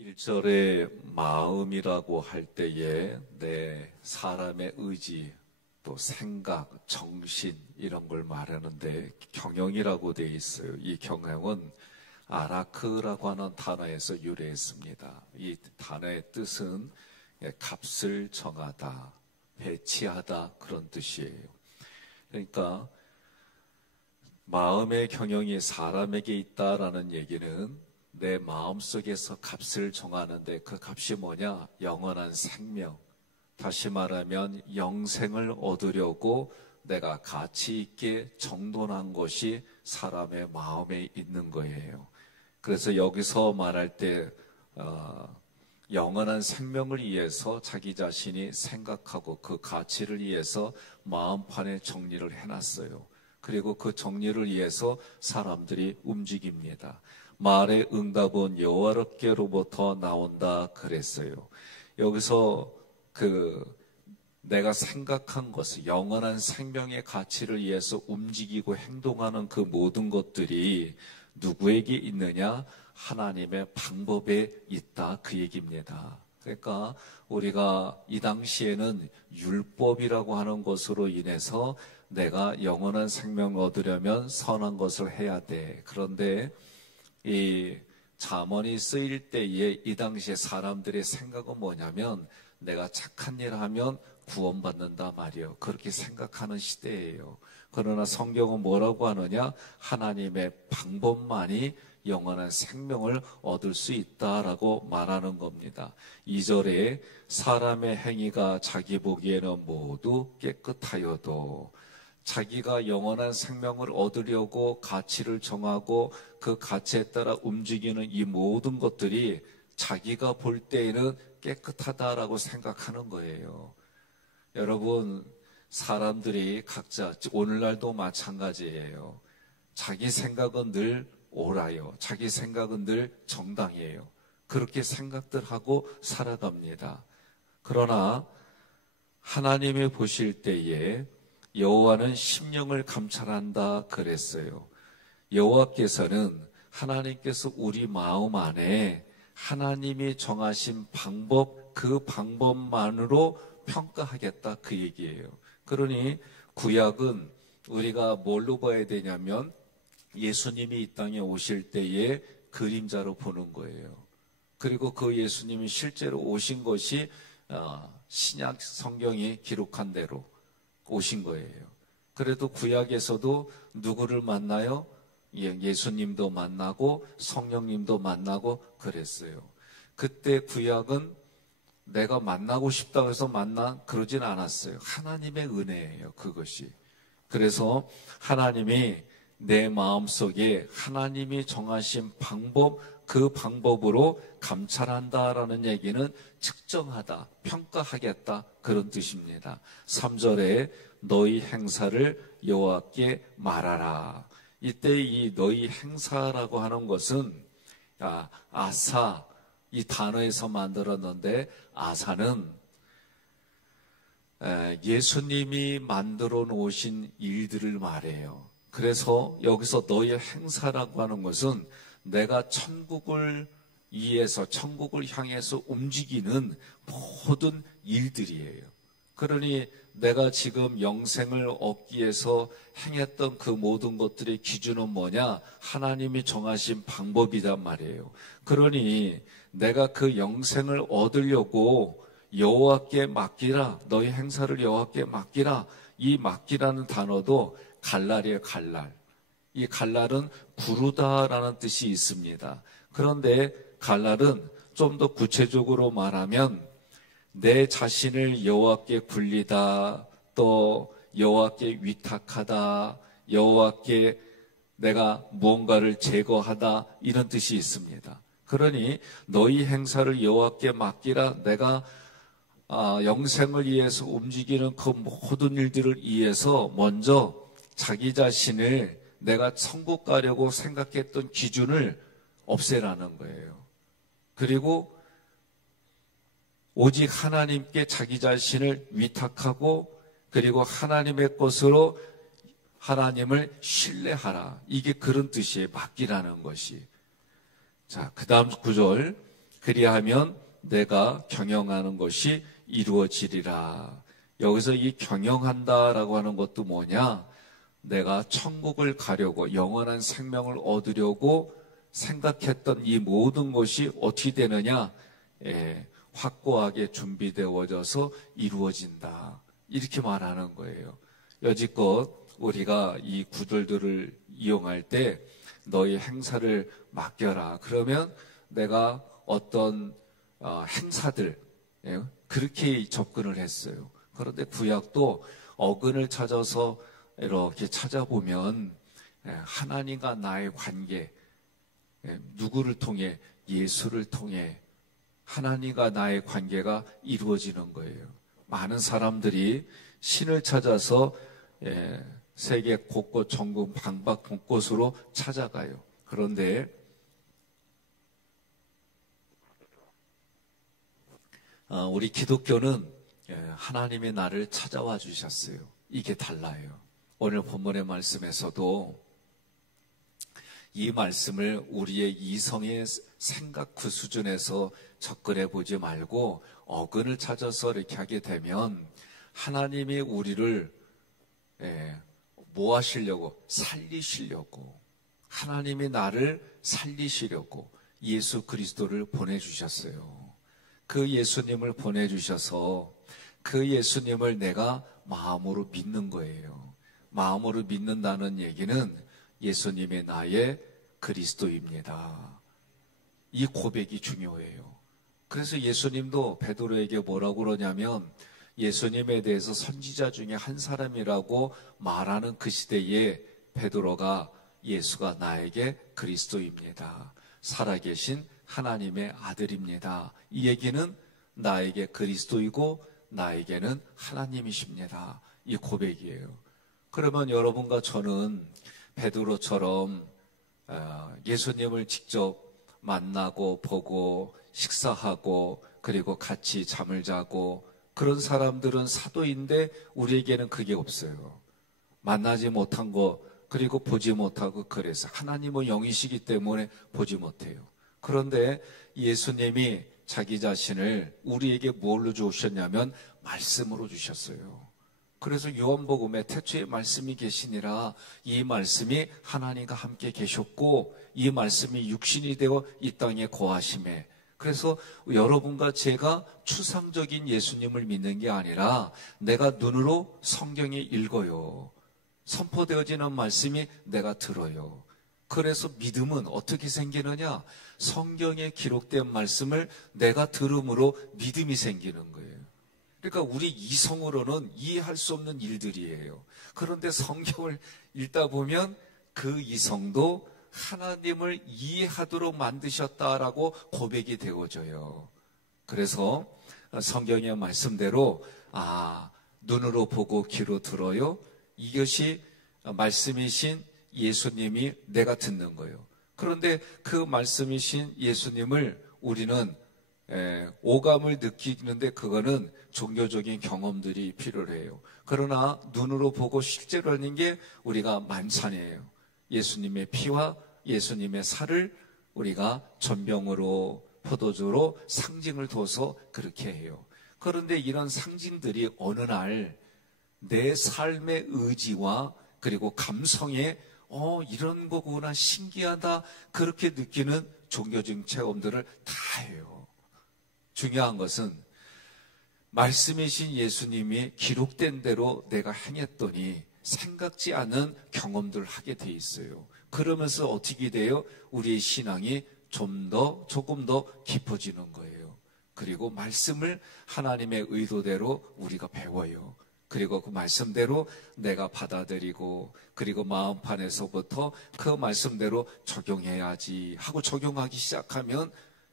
1절에 마음이라고 할 때에 내 사람의 의지, 또 생각, 정신 이런 걸 말하는데 경영이라고 되어 있어요. 이 경영은 아라크라고 하는 단어에서 유래했습니다. 이 단어의 뜻은 값을 정하다, 배치하다 그런 뜻이에요. 그러니까 마음의 경영이 사람에게 있다라는 얘기는 내 마음속에서 값을 정하는데 그 값이 뭐냐? 영원한 생명. 다시 말하면 영생을 얻으려고 내가 가치 있게 정돈한 것이 사람의 마음에 있는 거예요. 그래서 여기서 말할 때 영원한 생명을 위해서 자기 자신이 생각하고 그 가치를 위해서 마음판에 정리를 해놨어요. 그리고 그 정리를 위해서 사람들이 움직입니다. 말의 응답은 여호와께로부터 나온다 그랬어요. 여기서 내가 생각한 것을 영원한 생명의 가치를 위해서 움직이고 행동하는 그 모든 것들이 누구에게 있느냐? 하나님의 방법에 있다 그 얘기입니다. 그러니까 우리가 이 당시에는 율법이라고 하는 것으로 인해서 내가 영원한 생명을 얻으려면 선한 것을 해야 돼. 그런데 이 잠언이 쓰일 때에 이 당시에 사람들의 생각은 뭐냐면 내가 착한 일을 하면 구원받는다 말이에요. 그렇게 생각하는 시대예요. 그러나 성경은 뭐라고 하느냐? 하나님의 방법만이 영원한 생명을 얻을 수 있다라고 말하는 겁니다. 2절에 사람의 행위가 자기 보기에는 모두 깨끗하여도 자기가 영원한 생명을 얻으려고 가치를 정하고 그 가치에 따라 움직이는 이 모든 것들이 자기가 볼 때에는 깨끗하다라고 생각하는 거예요. 여러분, 사람들이 각자 오늘날도 마찬가지예요. 자기 생각은 늘 옳아요. 자기 생각은 늘 정당해요. 그렇게 생각들 하고 살아갑니다. 그러나 하나님이 보실 때에 여호와는 심령을 감찰한다 그랬어요. 여호와께서는 하나님께서 우리 마음 안에 하나님이 정하신 방법, 그 방법만으로 평가하겠다 그 얘기예요. 그러니 구약은 우리가 뭘로 봐야 되냐면 예수님이 이 땅에 오실 때의 그림자로 보는 거예요. 그리고 그 예수님이 실제로 오신 것이 신약 성경이 기록한 대로 오신 거예요. 그래도 구약에서도 누구를 만나요? 예수님도 만나고 성령님도 만나고 그랬어요. 그때 구약은 내가 만나고 싶다고 해서 그러진 않았어요. 하나님의 은혜예요, 그것이. 그래서 하나님이 내 마음속에 하나님이 정하신 방법, 그 방법으로 감찰한다라는 얘기는 측정하다, 평가하겠다 그런 뜻입니다. 3절에 너희 행사를 여호와께 말하라. 이때 이 너희 행사라고 하는 것은 아사, 이 단어에서 만들었는데 아사는 예수님이 만들어 놓으신 일들을 말해요. 그래서 여기서 너희 행사라고 하는 것은 내가 천국을 위해서 천국을 향해서 움직이는 모든 일들이에요. 그러니 내가 지금 영생을 얻기 위해서 행했던 그 모든 것들의 기준은 뭐냐? 하나님이 정하신 방법이란 말이에요. 그러니 내가 그 영생을 얻으려고 여호와께 맡기라. 너희 행사를 여호와께 맡기라. 이 맡기라는 단어도 갈랄이에요. 갈랄. 이 갈랄은 구르다라는 뜻이 있습니다. 그런데 갈랄은 좀 더 구체적으로 말하면 내 자신을 여호와께 굴리다, 또 여호와께 위탁하다, 여호와께 내가 무언가를 제거하다 이런 뜻이 있습니다. 그러니 너희 행사를 여호와께 맡기라. 내가 영생을 위해서 움직이는 그 모든 일들을 위해서 먼저 자기 자신을 내가 천국 가려고 생각했던 기준을 없애라는 거예요. 그리고 오직 하나님께 자기 자신을 위탁하고 그리고 하나님의 것으로 하나님을 신뢰하라. 이게 그런 뜻이에요. 맡기라는 것이. 자, 그 다음 9절. 그리하면 내가 경영하는 것이 이루어지리라. 여기서 이 경영한다라고 하는 것도 뭐냐? 내가 천국을 가려고 영원한 생명을 얻으려고 생각했던 이 모든 것이 어떻게 되느냐? 확고하게 준비되어져서 이루어진다. 이렇게 말하는 거예요. 여지껏 우리가 이 구절들을 이용할 때 너희 행사를 맡겨라. 그러면 내가 어떤 행사들 그렇게 접근을 했어요. 그런데 구약도 어근을 찾아서 이렇게 찾아보면 하나님과 나의 관계, 누구를 통해? 예수를 통해 하나님과 나의 관계가 이루어지는 거예요. 많은 사람들이 신을 찾아서 세계 곳곳 전국 방방 곳곳으로 찾아가요. 그런데 우리 기독교는 하나님이 나를 찾아와 주셨어요. 이게 달라요. 오늘 본문의 말씀에서도 이 말씀을 우리의 이성의 생각 그 수준에서 접근해 보지 말고 어근을 찾아서 이렇게 하게 되면 하나님이 우리를 뭐 하시려고? 살리시려고. 하나님이 나를 살리시려고 예수 그리스도를 보내주셨어요. 그 예수님을 보내주셔서 그 예수님을 내가 마음으로 믿는 거예요. 마음으로 믿는다는 얘기는 예수님이 나의 그리스도입니다. 이 고백이 중요해요. 그래서 예수님도 베드로에게 뭐라고 그러냐면 예수님에 대해서 선지자 중에 한 사람이라고 말하는 그 시대에 베드로가 예수가 나에게 그리스도입니다. 살아계신 하나님의 아들입니다. 이 얘기는 나에게 그리스도이고 나에게는 하나님이십니다. 이 고백이에요. 그러면 여러분과 저는 베드로처럼 예수님을 직접 만나고 보고 식사하고 그리고 같이 잠을 자고 그런 사람들은 사도인데 우리에게는 그게 없어요. 만나지 못한 거 그리고 보지 못하고 그래서 하나님은 영이시기 때문에 보지 못해요. 그런데 예수님이 자기 자신을 우리에게 뭘로 주셨냐면 말씀으로 주셨어요. 그래서 요한복음에 태초에 말씀이 계시니라 이 말씀이 하나님과 함께 계셨고 이 말씀이 육신이 되어 이 땅에 거하심에 그래서 여러분과 제가 추상적인 예수님을 믿는 게 아니라 내가 눈으로 성경에 읽어요. 선포되어지는 말씀이 내가 들어요. 그래서 믿음은 어떻게 생기느냐? 성경에 기록된 말씀을 내가 들음으로 믿음이 생기는 거예요. 그러니까 우리 이성으로는 이해할 수 없는 일들이에요. 그런데 성경을 읽다 보면 그 이성도 하나님을 이해하도록 만드셨다라고 고백이 되어져요. 그래서 성경의 말씀대로 눈으로 보고 귀로 들어요. 이것이 말씀이신 예수님이 내가 듣는 거예요. 그런데 그 말씀이신 예수님을 우리는 오감을 느끼는데 그거는 종교적인 경험들이 필요해요. 그러나 눈으로 보고 실제로 하는 게 우리가 만찬이에요. 예수님의 피와 예수님의 살을 우리가 전병으로 포도주로 상징을 둬서 그렇게 해요. 그런데 이런 상징들이 어느 날 내 삶의 의지와 그리고 감성에 이런 거구나 신기하다 그렇게 느끼는 종교적인 체험들을 다 해요. 중요한 것은 말씀이신 예수님이 기록된 대로 내가 행했더니 생각지 않은 경험들을 하게 돼 있어요. 그러면서 어떻게 돼요? 우리의 신앙이 조금 더 깊어지는 거예요. 그리고 말씀을 하나님의 의도대로 우리가 배워요. 그리고 그 말씀대로 내가 받아들이고 그리고 마음판에서부터 그 말씀대로 적용해야지 하고 적용하기 시작하면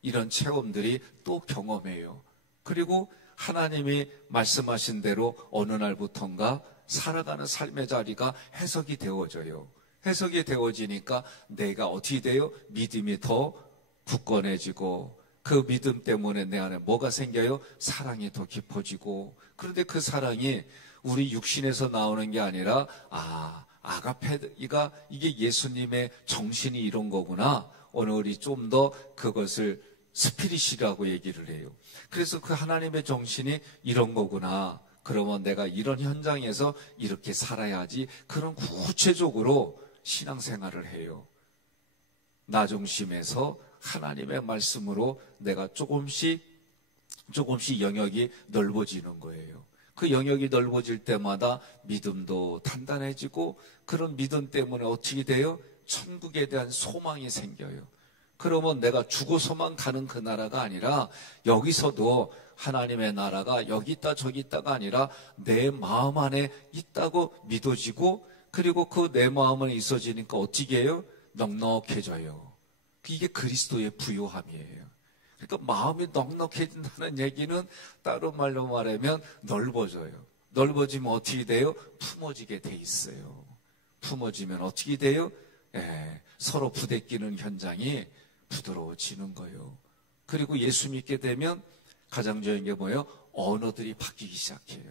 이런 체험들이 또 경험해요. 그리고 하나님이 말씀하신 대로 어느 날부턴가 살아가는 삶의 자리가 해석이 되어져요. 해석이 되어지니까 내가 어떻게 돼요? 믿음이 더 굳건해지고 그 믿음 때문에 내 안에 뭐가 생겨요? 사랑이 더 깊어지고 그런데 그 사랑이 우리 육신에서 나오는 게 아니라 아가페가 이게 예수님의 정신이 이런 거구나. 오늘 우리 좀 더 그것을 스피릿이라고 얘기를 해요. 그래서 그 하나님의 정신이 이런 거구나. 그러면 내가 이런 현장에서 이렇게 살아야지. 그런 구체적으로 신앙생활을 해요. 나 중심에서 하나님의 말씀으로 내가 조금씩 영역이 넓어지는 거예요. 그 영역이 넓어질 때마다 믿음도 단단해지고, 그런 믿음 때문에 어떻게 돼요? 천국에 대한 소망이 생겨요. 그러면 내가 죽어서만 가는 그 나라가 아니라 여기서도 하나님의 나라가 여기 있다 저기 있다가 아니라 내 마음 안에 있다고 믿어지고, 그리고 그 내 마음 안에 있어지니까 어떻게 해요? 넉넉해져요. 이게 그리스도의 부요함이에요. 그러니까 마음이 넉넉해진다는 얘기는 다른 말로 말하면 넓어져요. 넓어지면 어떻게 돼요? 품어지게 돼 있어요. 품어지면 어떻게 돼요? 서로 부대끼는 현장이 부드러워지는 거예요. 그리고 예수 믿게 되면 가장 중요한 게 뭐예요? 언어들이 바뀌기 시작해요.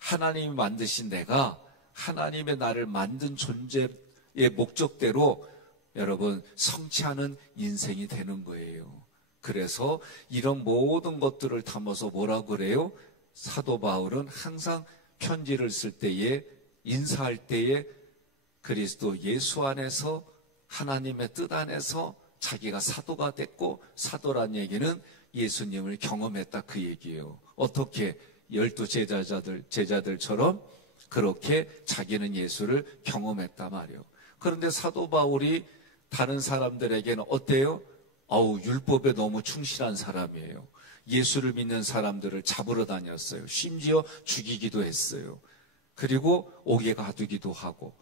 하나님이 만드신 내가 하나님의 나를 만든 존재의 목적대로 여러분 성취하는 인생이 되는 거예요. 그래서 이런 모든 것들을 담아서 뭐라고 그래요? 사도 바울은 항상 편지를 쓸 때에, 인사할 때에 그리스도 예수 안에서 하나님의 뜻 안에서 자기가 사도가 됐고, 사도란 얘기는 예수님을 경험했다 그 얘기예요. 어떻게? 12 제자들처럼 그렇게 자기는 예수를 경험했단 말이에요. 그런데 사도 바울이 다른 사람들에게는 어때요? 율법에 너무 충실한 사람이에요. 예수를 믿는 사람들을 잡으러 다녔어요. 심지어 죽이기도 했어요. 그리고 옥에 가두기도 하고.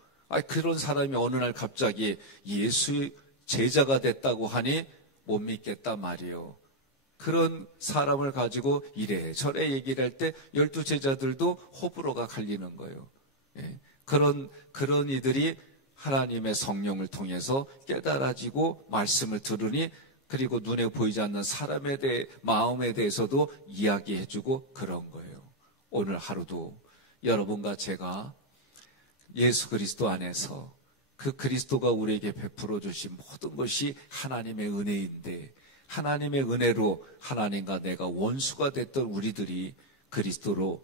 그런 사람이 어느 날 갑자기 예수의 제자가 됐다고 하니 못 믿겠단 말이에요. 그런 사람을 가지고 이래저래 얘기를 할 때 12 제자들도 호불호가 갈리는 거예요. 그런 이들이 하나님의 성령을 통해서 깨달아지고 말씀을 들으니, 그리고 눈에 보이지 않는 사람에 대해, 마음에 대해서도 이야기해주고 그런 거예요. 오늘 하루도 여러분과 제가 예수 그리스도 안에서 그 그리스도가 우리에게 베풀어 주신 모든 것이 하나님의 은혜인데, 하나님의 은혜로 하나님과 내가 원수가 됐던 우리들이 그리스도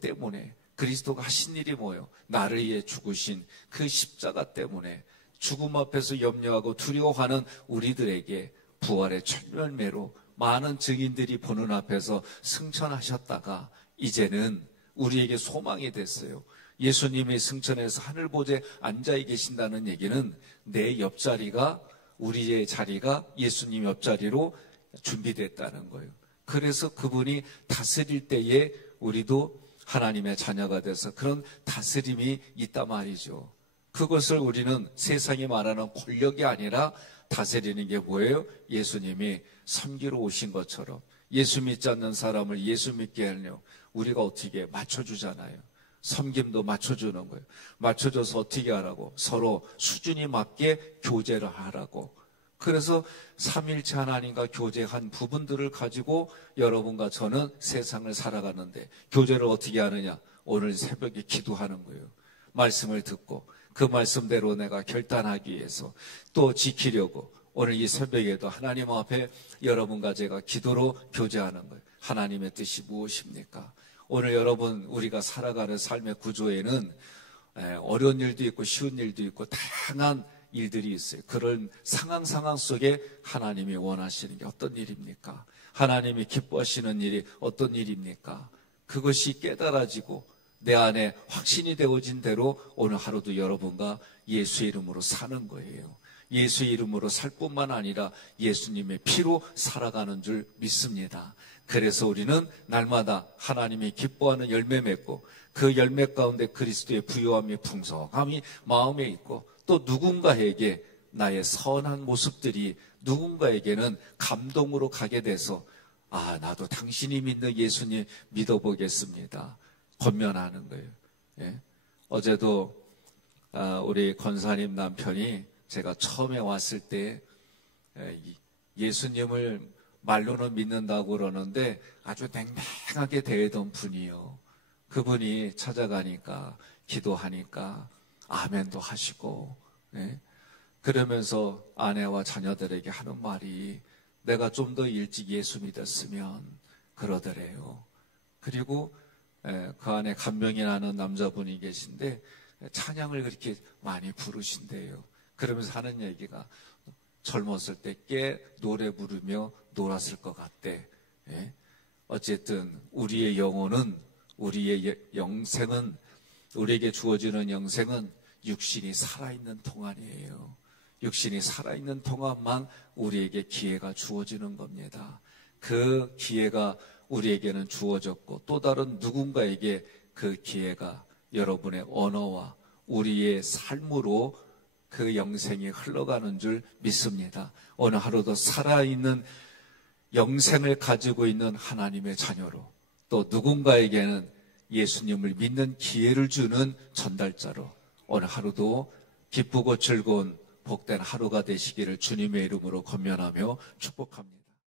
때문에, 그리스도가 하신 일이 뭐예요? 나를 위해 죽으신 그 십자가 때문에 죽음 앞에서 염려하고 두려워하는 우리들에게 부활의 철면매로 많은 증인들이 보는 앞에서 승천하셨다가 이제는 우리에게 소망이 됐어요. 예수님이 승천해서 하늘보좌에 앉아 계신다는 얘기는 내 옆자리가, 우리의 자리가 예수님 옆자리로 준비됐다는 거예요. 그래서 그분이 다스릴 때에 우리도 하나님의 자녀가 돼서 그런 다스림이 있단 말이죠. 그것을 우리는 세상이 말하는 권력이 아니라 다스리는 게 뭐예요? 예수님이 섬기러 오신 것처럼 예수 믿지 않는 사람을 예수 믿게 하려고 우리가 어떻게 맞춰주잖아요. 섬김도 맞춰주는 거예요. 맞춰줘서 어떻게 하라고? 서로 수준이 맞게 교제를 하라고. 그래서 삼일체 하나님과 교제한 부분들을 가지고 여러분과 저는 세상을 살아가는데, 교제를 어떻게 하느냐? 오늘 새벽에 기도하는 거예요. 말씀을 듣고 그 말씀대로 내가 결단하기 위해서 또 지키려고 오늘 이 새벽에도 하나님 앞에 여러분과 제가 기도로 교제하는 거예요. 하나님의 뜻이 무엇입니까? 오늘 여러분, 우리가 살아가는 삶의 구조에는 어려운 일도 있고 쉬운 일도 있고 다양한 일들이 있어요. 그런 상황 속에 하나님이 원하시는 게 어떤 일입니까? 하나님이 기뻐하시는 일이 어떤 일입니까? 그것이 깨달아지고 내 안에 확신이 되어진 대로 오늘 하루도 여러분과 예수의 이름으로 사는 거예요. 예수의 이름으로 살 뿐만 아니라 예수님의 피로 살아가는 줄 믿습니다. 그래서 우리는 날마다 하나님이 기뻐하는 열매 맺고, 그 열매 가운데 그리스도의 부요함이 풍성함이 마음에 있고, 또 누군가에게 나의 선한 모습들이 누군가에게는 감동으로 가게 돼서 나도 당신이 믿는 예수님 믿어보겠습니다. 권면하는 거예요. 예? 어제도 우리 권사님 남편이 제가 처음에 왔을 때 예수님을 말로는 믿는다고 그러는데 아주 냉랭하게 대하던 분이요. 그분이 찾아가니까 기도하니까 아멘도 하시고, 그러면서 아내와 자녀들에게 하는 말이 내가 좀 더 일찍 예수 믿었으면 그러더래요. 그리고 그 안에 감명이 나는 남자분이 계신데 찬양을 그렇게 많이 부르신대요. 그러면서 하는 얘기가 젊었을 때 꽤 노래 부르며 놀았을 것 같대. 어쨌든 우리의 영혼은, 우리의 영생은, 우리에게 주어지는 영생은 육신이 살아있는 동안이에요. 육신이 살아있는 동안만 우리에게 기회가 주어지는 겁니다. 그 기회가 우리에게는 주어졌고 또 다른 누군가에게 그 기회가 여러분의 언어와 우리의 삶으로 그 영생이 흘러가는 줄 믿습니다. 오늘 하루도 살아있는 영생을 가지고 있는 하나님의 자녀로, 또 누군가에게는 예수님을 믿는 기회를 주는 전달자로 오늘 하루도 기쁘고 즐거운 복된 하루가 되시기를 주님의 이름으로 권면하며 축복합니다.